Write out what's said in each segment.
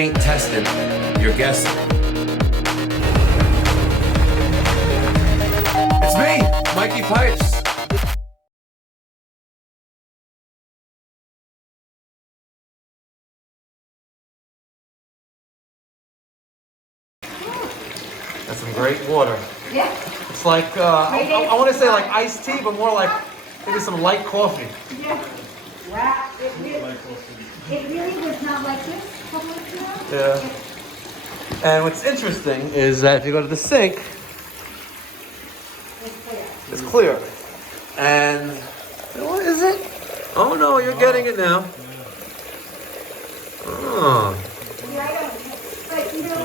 ain't testing, you're guessing. It's me, Mikey Pipes. That's some great water. Yeah. It's like, I want to say like iced tea, but more like maybe some light coffee. Yeah. Wow. It really was not like this a couple weeks ago. Yeah. And what's interesting is that if you go to the sink, It's clear. it's clear. And what is it? Oh no, you're getting it now. Oh. Yeah, I don't. But you know,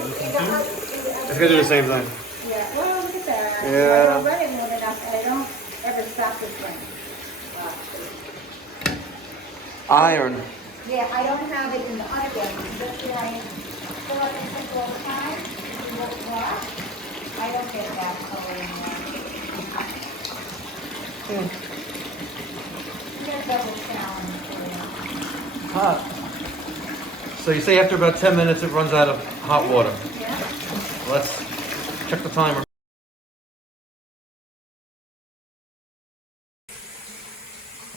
It's gonna do the same thing. Yeah. Well, look at that. Yeah. I'm running with enough. I don't ever stop this running. Iron. Yeah, I don't have it in the other bedroom. That's why I fill up and sink all the time. You look wash. I don't get that color in there. You got double challenge. Hot. So you say after about 10 minutes it runs out of hot water. Yeah. Let's check the timer.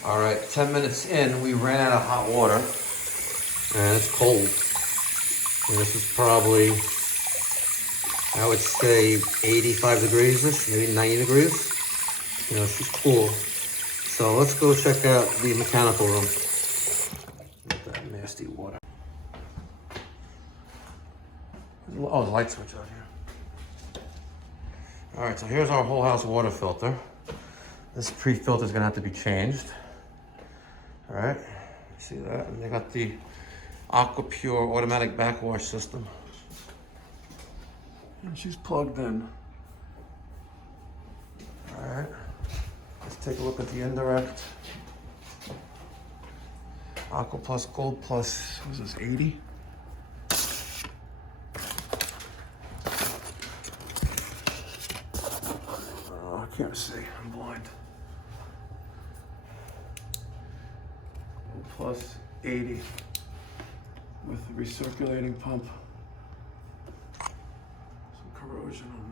All right, 10 minutes in, we ran out of hot water, and it's cold. And this is probably, I would say 85 degrees-ish, maybe 90 degrees. You know, she's cool. So let's go check out the mechanical room. Look at that nasty water. Oh, the light switch out here. All right, so here's our whole house water filter. This pre-filter is gonna have to be changed. All right, see that? And they got the AquaPure automatic backwash system. And she's plugged in. All right, let's take a look at the indirect. Aqua Plus Gold Plus, what is this, 80? Oh, I can't see, I'm blind. Plus 80 with the recirculating pump. Some corrosion on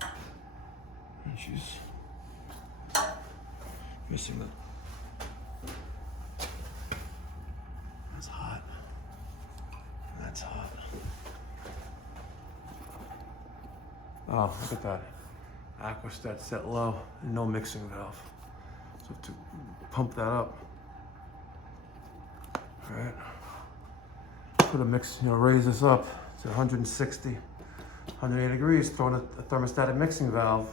that. And she's missing that. That's hot. That's hot. Oh, look at that. Aquastat set low and no mixing valve. So to pump that up. All right. Put a mix, raise this up to 160, 180 degrees, throw in a thermostatic mixing valve,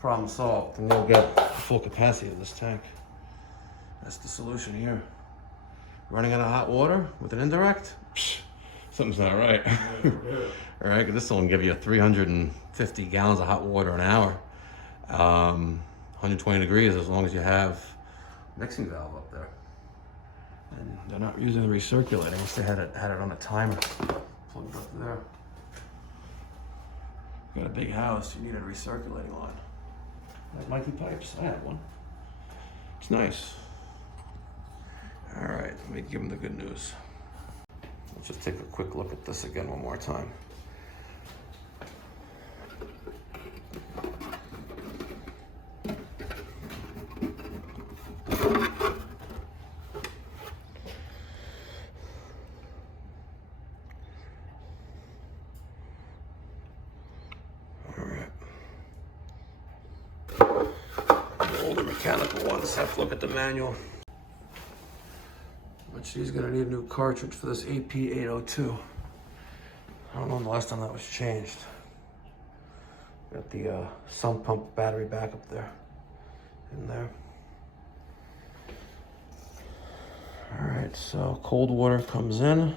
problem solved. And you'll get the full capacity of this tank. That's the solution here. Running out of hot water with an indirect? Psh, something's not right. All right, this will give you 350 gallons of hot water an hour. 120 degrees as long as you have mixing valve up there. And they're not using the recirculating, unless they had it on a timer. Plugged up there. You got a big house, you need a recirculating line. Like Mikey Pipes, I have one. It's nice. All right, let me give them the good news. Let's just take a quick look at this again one more time. Older mechanical ones have to look at the manual. But she's gonna need a new cartridge for this AP802. I don't know when the last time that was changed. Got the sump pump battery backup there, in there. All right, so cold water comes in,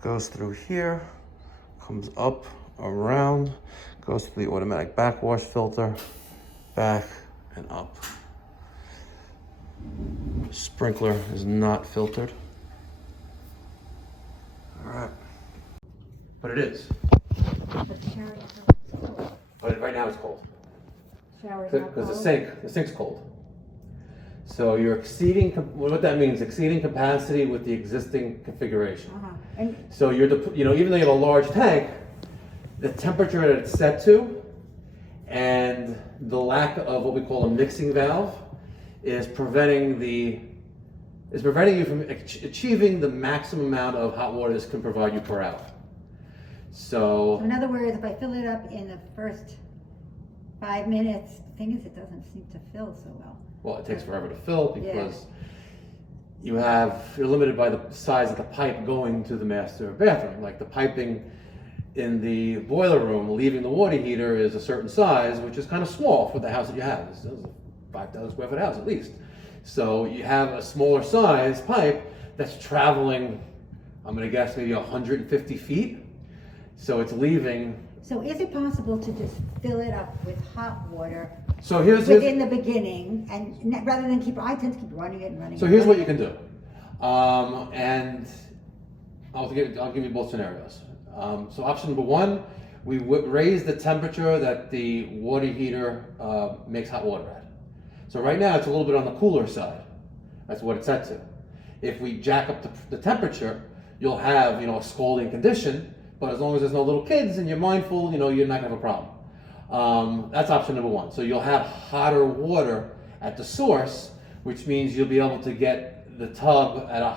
goes through here, comes up, around, goes to the automatic backwash filter, back, and up. Sprinkler is not filtered. All right, but it is. But the shower is cold. But right now it's cold. Shower's not Because cold. the sink's cold. So you're exceeding, what that means, exceeding capacity with the existing configuration. And So you're, even though you have a large tank, the temperature that it's set to and the lack of what we call a mixing valve is preventing you from achieving the maximum amount of hot water this can provide you per hour. So in other words, if I fill it up in the first 5 minutes, the thing is, it doesn't seem to fill so well. well, it takes forever to fill because you're limited by the size of the pipe going to the master bathroom. Like the piping in the boiler room, leaving the water heater is a certain size, which is kind of small for the house that you have. This is a 5,000 square foot house at least. So you have a smaller size pipe that's traveling, I'm gonna guess maybe 150 feet. So it's leaving. So is it possible to just fill it up with hot water So here's within the beginning, and rather than I tend to keep running it and running it. So here's what you can do, and I'll give you both scenarios. So option number one, we would raise the temperature that the water heater makes hot water at. So right now it's a little bit on the cooler side. That's what it's set to. If we jack up the temperature, you'll have a scalding condition. But as long as there's no little kids and you're mindful, you're not gonna have a problem. That's option number one. So you'll have hotter water at the source, which means you'll be able to get the tub at a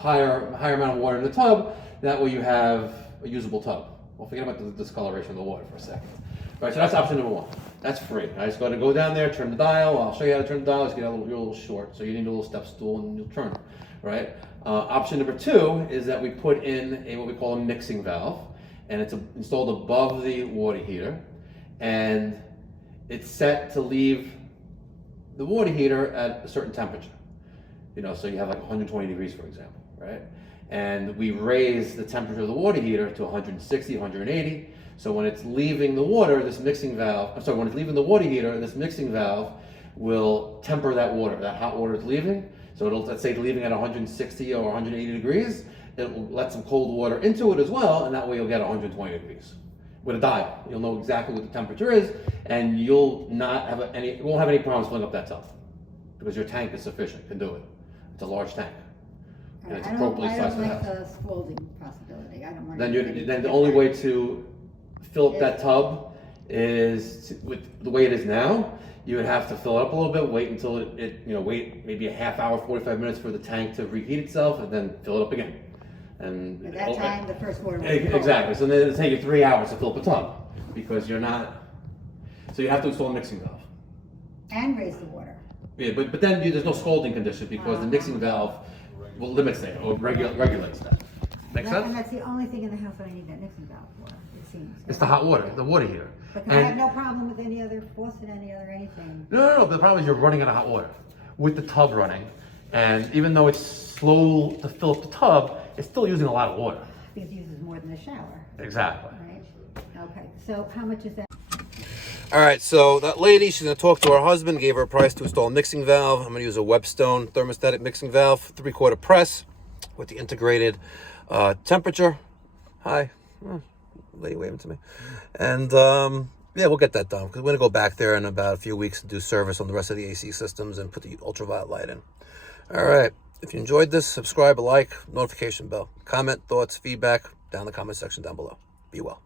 higher amount of water in the tub. That way you have a usable tub. Well, forget about the discoloration of the water for a second. All right, so that's option number one. That's free. I just got to go down there, turn the dial. I'll show you how to turn the dial. Just you're a little short, so you need a little step stool and you'll turn it, right? Option number two is that we put in what we call a mixing valve, and it's installed above the water heater, and it's set to leave the water heater at a certain temperature. So you have like 120 degrees, for example, right? And we raise the temperature of the water heater to 160, 180. So when it's leaving the water, when it's leaving the water heater, this mixing valve will temper that water. That hot water is leaving. So let's say leaving at 160 or 180 degrees, it will let some cold water into it as well, and that way you'll get 120 degrees. With a dial, you'll know exactly what the temperature is, and you won't have any problems filling up that tub because your tank is sufficient, can do it. It's a large tank. And it's appropriately sized for the house. I don't like the scalding possibility. I don't want Then the only way to fill up that tub is with the way it is now. You would have to fill it up a little bit, wait until wait maybe a half hour, 45 minutes for the tank to reheat itself, and then fill it up again. And at that time, the first water will exactly. So then it'll take you 3 hours to fill up a tub because you're not. So you have to install a mixing valve and raise the water. Yeah, but then there's no scalding condition because the mixing valve will limits that or regulates that. Make sense? And that's the only thing in the house that I need that mixing valve for. It seems. It's the hot water, the water heater. But I have no problem with any other faucet, anything. No. But the problem is you're running out of hot water with the tub running, and even though it's slow to fill up the tub, it's still using a lot of water. Because it uses more than the shower. Exactly. Right. Okay. So how much is that? All right. So that lady, she's gonna talk to her husband. Gave her a price to install a mixing valve. I'm gonna use a Webstone thermostatic mixing valve, 3/4 press, with the integrated temperature. Hi. Lady waving to me. And we'll get that done because we're gonna go back there in about a few weeks and do service on the rest of the AC systems and put the ultraviolet light in. All right. If you enjoyed this, subscribe, like, notification bell, comment, thoughts, feedback down in the comment section down below. Be well.